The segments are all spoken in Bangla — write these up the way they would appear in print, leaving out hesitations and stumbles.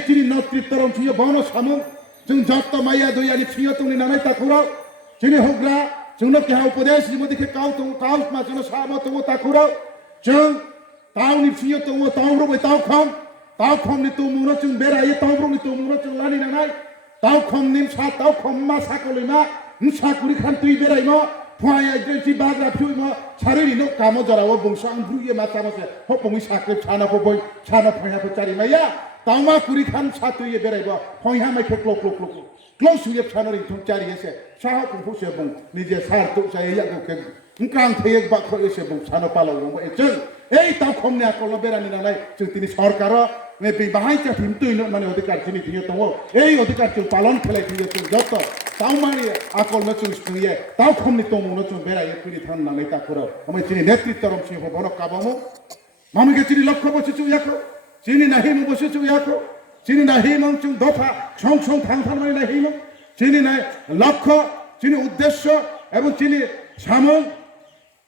Chini netriptorom fiyo bono samung jung jotto maya doyani fiyo tungni nanai takuro chini hogra jung no keha upodesh limodi ke kau ma jung samo tungu takuro jung tau ni fiyo tungu tau ro tau khom ni tumu no jung bera ye tau ro ni tumu no jung lani nanai tau khom nim sa tau khom ma sakolima nsa kuri khan tui berai no phaya jesi bagra phui mo chari no kamo jarawo bungsa ambru ye mata mase ho pongi sakre chana ko boy chana phaya ko chari maya tama kuri khan satu ye berai ba phaya mai ke klok suye chana ri thum chari ese sa ko phu se bung ni je sar tu sa ya ko ke ngkang theyek ba kho ese bung chana palo mo e cheng ei tau khom ne akol bera ni nanai chung tini sarkar me bi bahai cha thim tu no mane odhikar chini thiyo to ei odhikar chung palon khelai thiyo chung joto tau mari akol me chung stuye tau khom ni to mo no chung bera ye kuri than nanai ta koro ame chini netrittorom chi ho bono kabamo mami ke chini lokho bosu chu yako chini nahi mo bosu chu yako chini nahi mo chung dofa chong thang mari nahi mo chini nai lokho chini uddeshyo ebong chini samong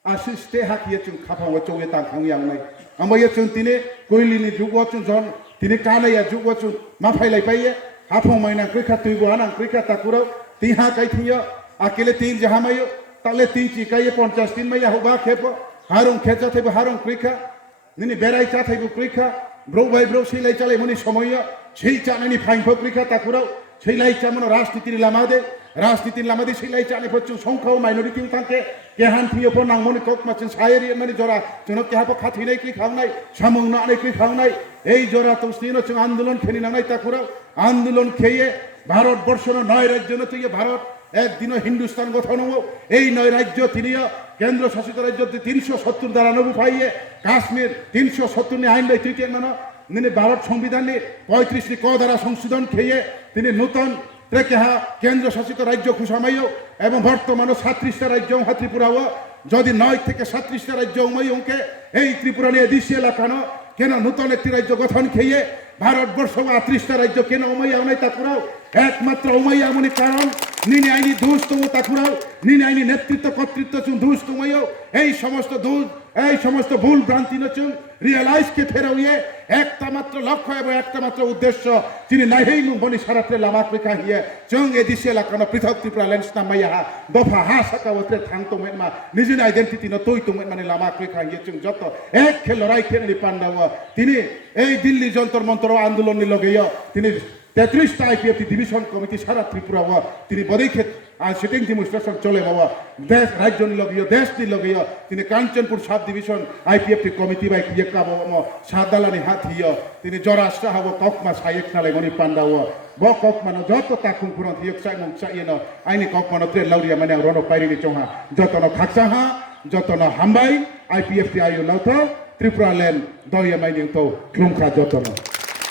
asiste hak ye chung khapa wo choge ta khang yang nai amo ye chung tine koili ni jugo chung jon tine kala ya jugo chung ma phai lai pai ye hapong maina krikha tui bo anang krikha takuro ti ha kai thiyo akele tin jaha mayo tale tin chi kai 50 tin maya hoba khepo harung khecha thebo harung krikha nini berai cha thebo krikha bro bai bro sei lai chale moni somoya sei cha nani phain pho krikha takuro sei lai cha mono rajniti lamade sei lai cha ne pho chung songkhao minority tangke kehan thiyo pho nangmoni kok machin sayeri mani jora chung keha pho khathi nai kri khawnai samung na nai kri khawnai ei jora to stino chung আন্দোলন kheni nanai takuro আন্দোলন kheye bharat borsho নয় রাজ্য না তুই ভারত একদিন হিন্দুস্তান গঠন এই নয় রাজ্য তিনিও কেন্দ্র শাসিত রাজ্য 370 দ্বারা নবু পাইয়ে কাশ্মীর 370 নি আইন তুই কেন মানে ভারত সংবিধান নি 35 নি ক দ্বারা সংশোধন খেয়ে তিনি নতুন ত্রেকেহা কেন্দ্র শাসিত রাজ্য খুশামাইও এবং বর্তমানে 37টা রাজ্য ত্রিপুরাও যদি 9 থেকে 37টা রাজ্য উমাইয়কে এই ত্রিপুরা নিয়ে দেশি এলাকানো কেন নতুন একটি রাজ্য গঠন খেয়ে ভারতবর্ষ 38টা রাজ্য কেন উমাইয়া নাই তা করাও একমাত্র উমাইয়া মনে কারণ নিনি আইনি দোষ তুমি তা করাও নিনি আইনি নেতৃত্ব কর্তৃত্ব চুন দোষ তুমিও এই সমস্ত ভুল ভ্রান্তি নচুন রিয়েলাইজ কে ফেরাইয়ে একটা মাত্র লক্ষ্য এবং একটা মাত্র উদ্দেশ্য তিনি নাইহেই বনি সারাত্রে লামাক রেখা হিয়ে চং এদিশে এলাকানো পৃথক ত্রিপুরা লেন্স নামাইয়া দফা হা সাকাওতে থাংতো মেনমা নিজের আইডেন্টিটি ন তৈ তুমি মানে লামাক রেখা হিয়ে চং যত এক খেল লড়াই খেলি পান্ডাও তিনি এই দিল্লি যন্তর মন্তর আন্দোলন নি লগেয় তিনি 33টা আইপিএফ ডিভিশন কমিটি সারা ত্রিপুরা তিনি বড়ই ক্ষেত সিটিং ডেমনস্ট্রেশন চলে বাবা দেশ রাজ্য নি লগেয় দেশ নি লগেয় তিনি Kanchanpur sub division IPF committee বাই কিয়ে কাবো সাদালানি হাতিয় তিনি জরাস্টা হবো ককমা সাইক নালে মনি পান্ডাও ব ককমানো যত তাকুং পুরন হিয়ক সাই মং সাইয়েন আইনি ককমানো ট্রে লাউরিয়া মানে রনো পাইরিনি চংহা যতন খাকসাহা যতন হামবাই আইপিএফ আইও নথ ত্রিপুরা লেন দয়া মাইনিং তো খুমখা যতন